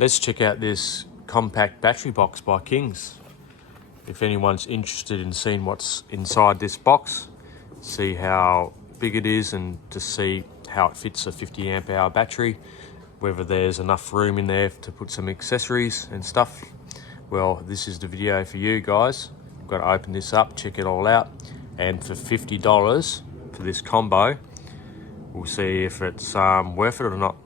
Let's check out this compact battery box by Kings. If anyone's interested in seeing what's inside this box, see how big it is and to see how it fits a 50 amp hour battery, whether there's enough room in there to put some accessories and stuff, well, this is the video for you guys. I've got to open this up, check it all out, and for $50 for this combo, we'll see if it's worth it or not.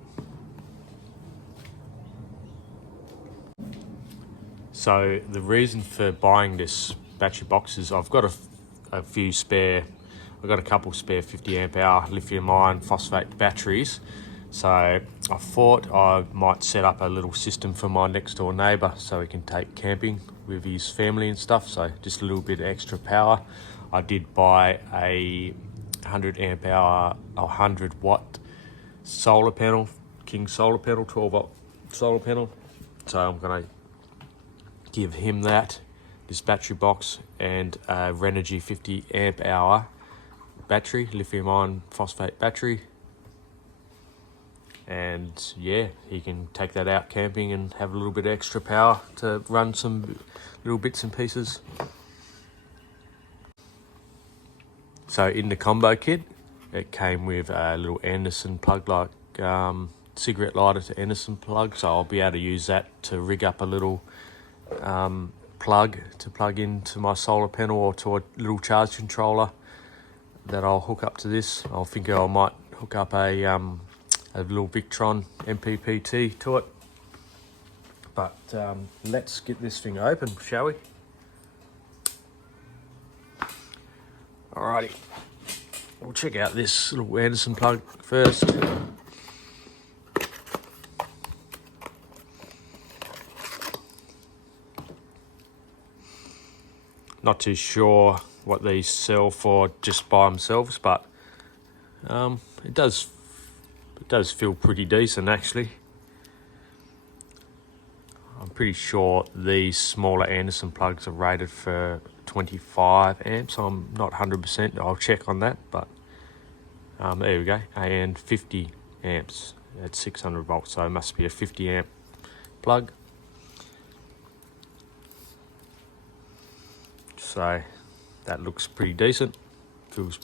So the reason for buying this battery box is I've got a few spare, I've got a couple spare 50 amp hour lithium iron phosphate batteries. So I thought I might set up a little system for my next door neighbour so he can take camping with his family and stuff. So just a little bit of extra power. I did buy a 100 amp hour, 100 watt solar panel, King solar panel, 12 volt solar panel. So I'm gonna give him that, this battery box, and a Renogy 50 amp hour battery, lithium iron phosphate battery. And yeah, he can take that out camping and have a little bit of extra power to run some little bits and pieces. So in the combo kit, it came with a little Anderson plug, like cigarette lighter to Anderson plug. So I'll be able to use that to rig up a little plug to plug into my solar panel, or to a little charge controller that I'll hook up to this. I think I might hook up a little Victron MPPT to it. But let's get this thing open, shall we? Alrighty, we'll check out this little Anderson plug first. Not too sure what these sell for just by themselves, but it does feel pretty decent actually. I'm pretty sure these smaller Anderson plugs are rated for 25 amps. I'm not 100%, I'll check on that, but there we go, and 50 amps at 600 volts, so it must be a 50 amp plug. So that looks pretty decent, feels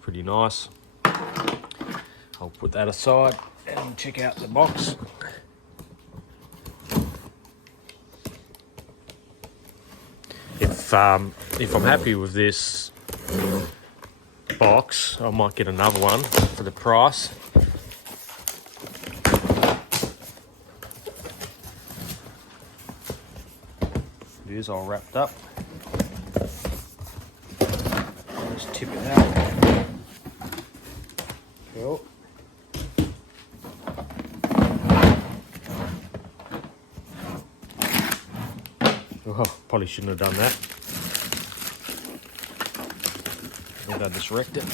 pretty nice. I'll put that aside and check out the box. If I'm happy with this box, I might get another one for the price. It is all wrapped up. Just tip it out. Cool. Oh, probably shouldn't have done that. I think I just wrecked it.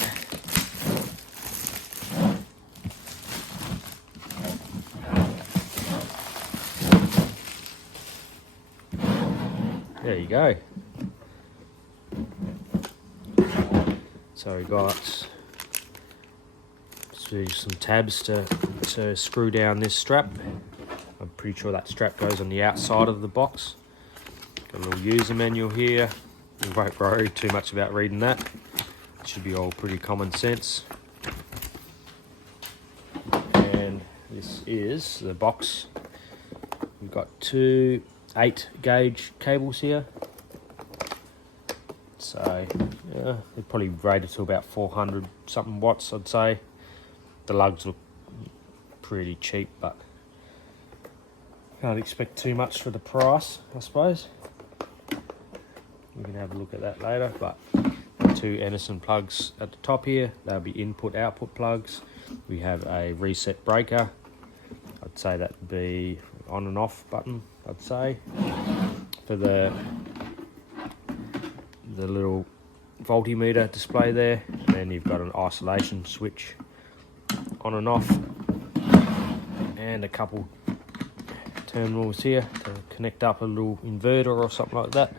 There you go. So we got some tabs to screw down this strap. I'm pretty sure that strap goes on the outside of the box. Got a little user manual here. We won't worry too much about reading that. It should be all pretty common sense. And this is the box. We've got two 8 gauge cables here. So yeah, they're probably rated to about 400 something watts, I'd say. The lugs look pretty cheap, but can't expect too much for the price, I suppose. We can have a look at that later, but two Anderson plugs at the top here, they'll be input-output plugs. We have a reset breaker. I'd say that would be on and off button, I'd say. For the little voltmeter display there. And then you've got an isolation switch on and off. And a couple terminals here to connect up a little inverter or something like that.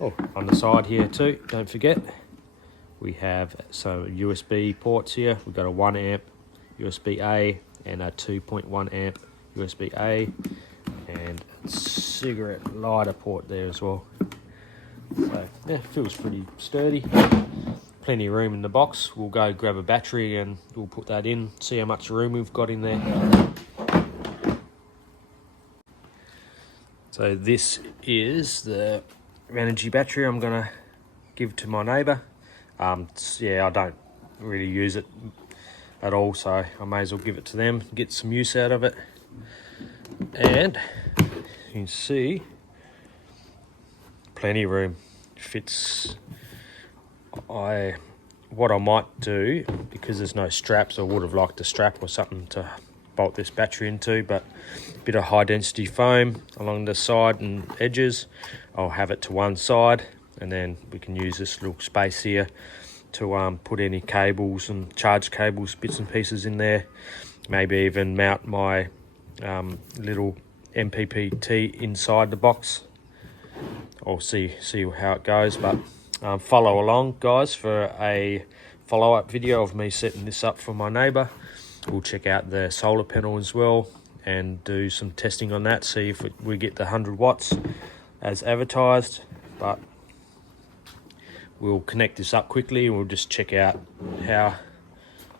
Oh, on the side here too, don't forget, We have some USB ports here. We've got a 1 amp USB-A and a 2.1 amp USB-A, and a cigarette lighter port there as well. So yeah, feels pretty sturdy. Plenty of room in the box. We'll go grab a battery and we'll put that in, see how much room we've got in there. So this is the renogy battery I'm gonna give to my neighbour. Yeah, I don't really use it at all, so I may as well give it to them, get some use out of it. And you can see, plenty of room. Fits. What I might do, because there's no straps, I would have liked a strap or something to bolt this battery into, but a bit of high density foam along the side and edges. I'll have it to one side, and then we can use this little space here to put any cables and charge cables, bits and pieces in there. Maybe even mount my little MPPT inside the box. I'll see how it goes, but follow along, guys, for a follow-up video of me setting this up for my neighbour. We'll check out the solar panel as well and do some testing on that, see if we get the 100 watts as advertised. But we'll connect this up quickly and we'll just check out how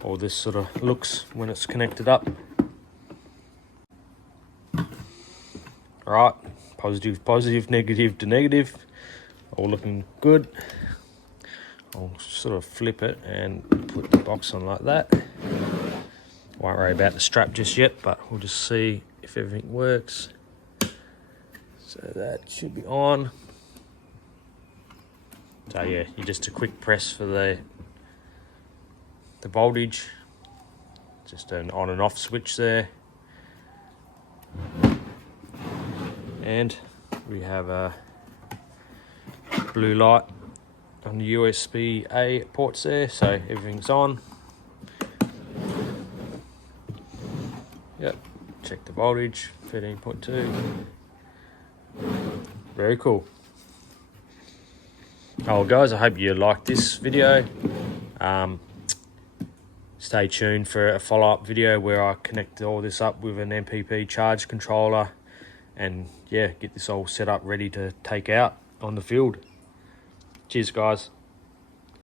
all this sort of looks when it's connected up. All right, positive, negative to negative, all looking good. I'll sort of flip it and put the box on like that. Won't worry about the strap just yet, but we'll just see if everything works. So that should be on. So yeah, you just a quick press for the voltage. Just an on and off switch there. And we have a blue light on the USB-A ports there, so everything's on. Yep, check the voltage, 13.2. Very cool. Oh guys, I hope you liked this video. Stay tuned for a follow-up video where I connect all this up with an MPP charge controller and yeah, get this all set up ready to take out on the field. Cheers guys.